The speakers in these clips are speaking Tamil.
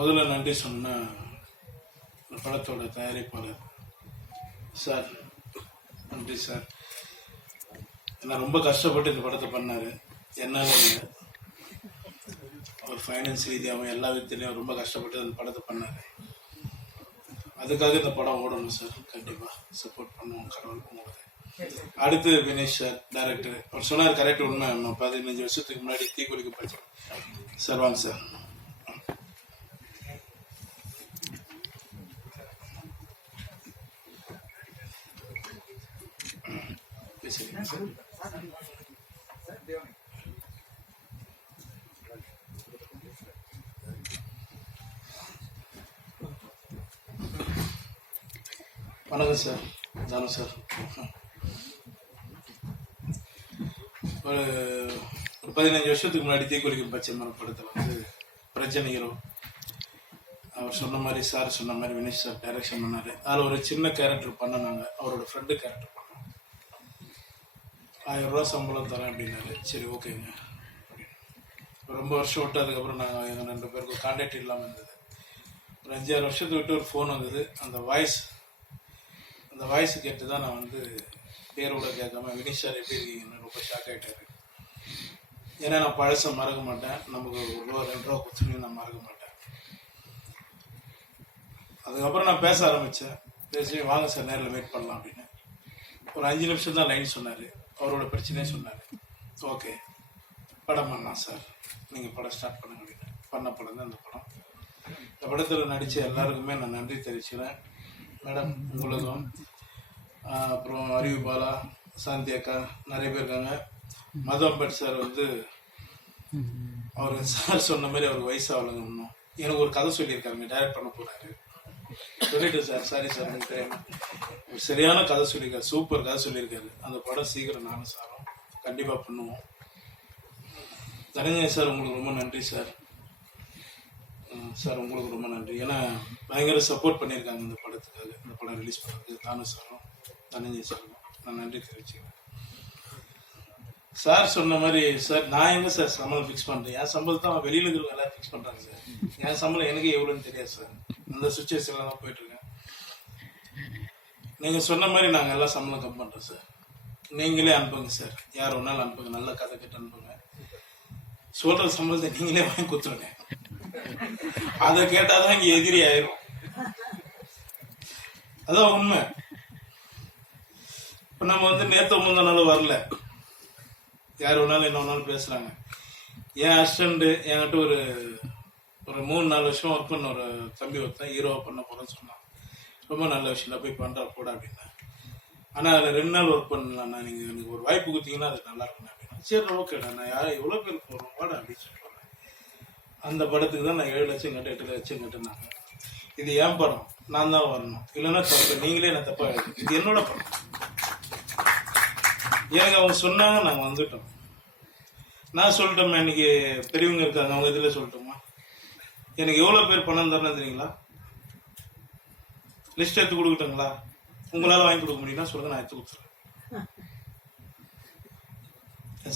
நன்றி சொன்ன இந்த படத்தோட தயாரிப்பாளர். சார் நன்றி சார். நான் ரொம்ப கஷ்டப்பட்டு இந்த படத்தை பண்ணார். என்னால் இல்லை. அவர் ஃபைனான்ஸ் ரீதியாகவும் எல்லா விதத்துலேயும் ரொம்ப கஷ்டப்பட்டு அந்த படத்தை பண்ணார். அதுக்காக இந்த படம் ஓடணும் சார். கண்டிப்பாக சப்போர்ட் பண்ணுவோம் கடவுள் உங்களுக்கு அடுத்து வினேஷ் சார் டேரக்டர் அவர் சொன்னார் கரெக்ட் உண்மை. நான் பதினஞ்சு வருஷத்துக்கு முன்னாடி தீக்குளிக்க படித்தேன் சார் வாங்க சார். வணக்கம் சார். ஜானு சார். ஒரு ஒரு பதினஞ்சு வருஷத்துக்கு முன்னாடி தீக்குளிக்கும் பச்சை மரம் படத்தில் வந்து பிரஜன் ஹீரோ அவர் சொன்ன மாதிரி சார் சொன்ன மாதிரி வினேஷ் சார் டைரக்ஷன் பண்ணார். அதில் ஒரு சின்ன கேரக்டர் பண்ணனாங்க. அவரோட ஃப்ரெண்டு கேரக்டர் ஆயிரரூவா ஆயிரம் ரூபா சம்பளம் தரேன் அப்படின்னாரு. சரி ஓகேங்க. ரொம்ப வருஷம் விட்டு அதுக்கப்புறம் நாங்கள் எங்கள் ரெண்டு பேருக்கும் கான்டாக்ட் இல்லாமல் இருந்தது. ஒரு அஞ்சாறு வருஷத்துக்கு விட்டு ஒரு ஃபோன் வந்தது. அந்த வாய்ஸ் அந்த வாய்ஸ் கேட்டு தான் நான் வந்து பேரோட கேட்காம வினிஷ் சார் எப்படி இருக்கீங்கன்னு ரொம்ப ஷாக் ஆகிட்டாரு ஏன்னா நான் பழசை மறக்க மாட்டேன். நமக்கு ஒரு ரூபா ரெண்டு ரூபா கொடுத்துட்டு நான் மறக்க மாட்டேன். அதுக்கப்புறம் நான் பேச ஆரம்பித்தேன் பேசி வாங்க சார் நேரில் மீட் பண்ணலாம் அப்படின்னு. ஒரு அஞ்சு நிமிஷம் தான் லைன் சொன்னார். அவரோட பிரச்சனையே சொன்னார். ஓகே படம் பண்ணலாம் சார் நீங்கள் படம் ஸ்டார்ட் பண்ணுங்க. அப்படின்னு பண்ண படம் தான் இந்த படம். இந்த படத்தில் நடித்த எல்லாருக்குமே நான் நன்றி தெரிவிச்சுக்கிறேன். மேடம் உங்களுக்கும் அப்புறம் அறிவு பாலா சாந்தி அக்கா நிறைய பேர் இருக்காங்க. மதம்பட் சார் வந்து அவர் சார் சொன்ன மாதிரி அவருக்கு வயசு ஆகலைங்க இன்னும். எனக்கு ஒரு கதை சொல்லியிருக்காருங்க டைரக்ட் பண்ண போகிறாரு சொல்லிட்டு சார் சாரி சார் எனக்கு தெரியாம ஒரு சரியான கதை சொல்லியிருக்காரு சூப்பர் கதை சொல்லியிருக்காரு. அந்த படம் சீக்கிரம் நானும் சாரும் கண்டிப்பாக பண்ணுவோம். தனஞ்சய் சார் உங்களுக்கு ரொம்ப நன்றி சார். சார் உங்களுக்கு ரொம்ப நன்றி. ஏன்னா பயங்கர சப்போர்ட் பண்ணியிருக்காங்க இந்த படத்துக்காக இந்த படம் ரிலீஸ் பண்ணுறதுக்கு தானும் சாரும் தனஞ்சய் சாரும். நான் நன்றி தெரிவிச்சுக்கிறேன். சார் சொன்ன மாதிரி சார் நான் எங்க சார் சம்பளம் ஃபிக்ஸ் பண்ணுறேன் என் சம்பளத்தை அவன் வெளியில் இருக்கிறவங்க எல்லாம் ஃபிக்ஸ் பண்ணுறாங்க சார். என் சம்பளம் எனக்கு எவ்வளோன்னு தெரியாது சார். அந்த சுச்சுவேஷன்ல தான் போயிட்டு இருக்கேன். நீங்கள் சொன்ன மாதிரி நாங்கள் எல்லாம் சம்பளம் கம் பண்ணுறோம் சார். நீங்களே அனுப்புங்க சார். யார் வேணாலும் அனுப்புங்க. நல்ல கதை கிட்ட அனுப்புங்க. சொல்கிற சம்பளத்தை நீங்களே வாங்கி கொடுத்துருங்க. அதை கேட்டாதான் இங்க எதிரி ஆயிரும். அதான் உண்மை. இப்ப நம்ம வந்து நேத்து முந்த நாள் வரல. யார் வேணாலும் என்ன வேணாலும் பேசுகிறாங்க என் ஹஸ்பண்டு என்கிட்ட ஒரு ஒரு மூணு நாலு வருஷம் ஒர்க் பண்ண ஒரு தம்பி ஒருத்தன் ஹீரோவா பண்ண போகிறேன்னு சொன்னான். ரொம்ப நல்ல விஷயம் போய் பண்ணுறா போட அப்படின்னா. ஆனால் அதில் ரெண்டு நாள் ஒர்க் பண்ணலாம்ண்ணா நீங்கள் எனக்கு ஒரு வாய்ப்பு கொடுத்தீங்கன்னா அது நல்லா இருக்கும் அப்படின்னா. சரி ஓகேடா நான் யாரும் எவ்வளோ பேர் போகிறோம் வாடா அப்படின்னு சொல்றேன் அந்த படத்துக்கு தான் நான் ஏழு லட்சம் கட்ட எட்டு லட்சம் கட்டினாங்க இது என் படம் நான் தான் வரணும். இல்லைன்னா தப்பு நீங்களே நான் தப்பாக இது என்னோட படம். எனக்கு அவங்க சொன்னாங்க நாங்கள் வந்துட்டோம். நான் சொல்லிட்டோம்மா இன்னைக்கு பெரியவங்க இருக்காங்க அவங்க இதில் சொல்லட்டுமா? எனக்கு எவ்வளோ பேர் பணம் தரணும் தெரியுங்களா? லிஸ்ட் எடுத்து கொடுக்கட்டுங்களா? உங்களால் வாங்கி கொடுக்க முடியும்னா சொல்லுங்க நான் எடுத்து கொடுத்துறேன்.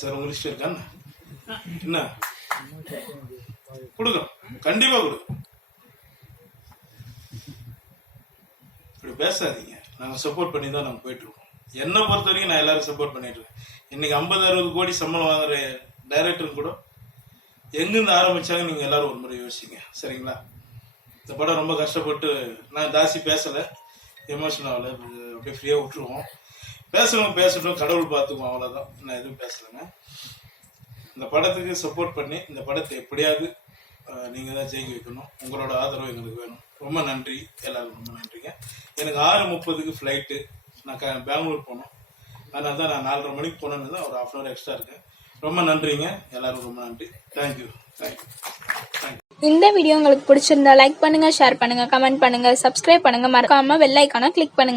சார் உங்க லிஸ்ட் இருக்கா என்ன? என்ன? கொடுக்கும் கண்டிப்பா கொடுக்கும் இப்படி பேசாதீங்க. நாங்கள் சப்போர்ட் பண்ணி தான் நாங்கள் போயிட்டு இருக்கோம். என்னை பொறுத்த வரைக்கும் நான் எல்லாரும் சப்போர்ட் பண்ணிட்டு இருக்கேன். இன்னைக்கு ஐம்பது அறுபது கோடி சம்பளம் வாங்குற டைரக்டர் கூட எங்கேருந்து ஆரம்பிச்சாங்க நீங்க எல்லாரும் ஒரு முறை யோசிங்க. சரிங்களா? இந்த படம் ரொம்ப கஷ்டப்பட்டு நான் ஜாஸ்தி பேசலை. எமோஷன் ஆகல. அப்படியே ஃப்ரீயாக விட்டுருவோம். பேசணும் பேசட்டும் கடவுள் பார்த்துக்குவோம் அவ்வளோதான் நான் எதுவும் பேசலைங்க. இந்த படத்துக்கு சப்போர்ட் பண்ணி இந்த படத்தை எப்படியாவது நீங்கள் தான் ஜெயிக்க வைக்கணும். உங்களோட ஆதரவு எங்களுக்கு வேணும். ரொம்ப நன்றி. எல்லாருக்கும் ரொம்ப நன்றிங்க. எனக்கு ஆறு முப்பதுக்கு ஃப்ளைட்டு நான் க பெங்களூர் போனோம். அதனால தான் நான் நாலரை மணிக்கு போனேன்னு தான் ஒரு ஹாஃப் அன் ஹவர் எக்ஸ்ட்ரா இருக்கேன். ரொம்ப நன்றிங்க. எல்லாரும் ரொம்ப நன்றி. தேங்க்யூ தேங்க்யூ இந்த வீடியோ உங்களுக்கு பிடிச்சிருந்தா லைக் பண்ணுங்க ஷேர் பண்ணுங்க கமெண்ட் பண்ணுங்க சப்ஸ்கிரைப் பண்ணுங்க. மறக்காம வெள்ளைக்கான கிளிக் பண்ணுங்க.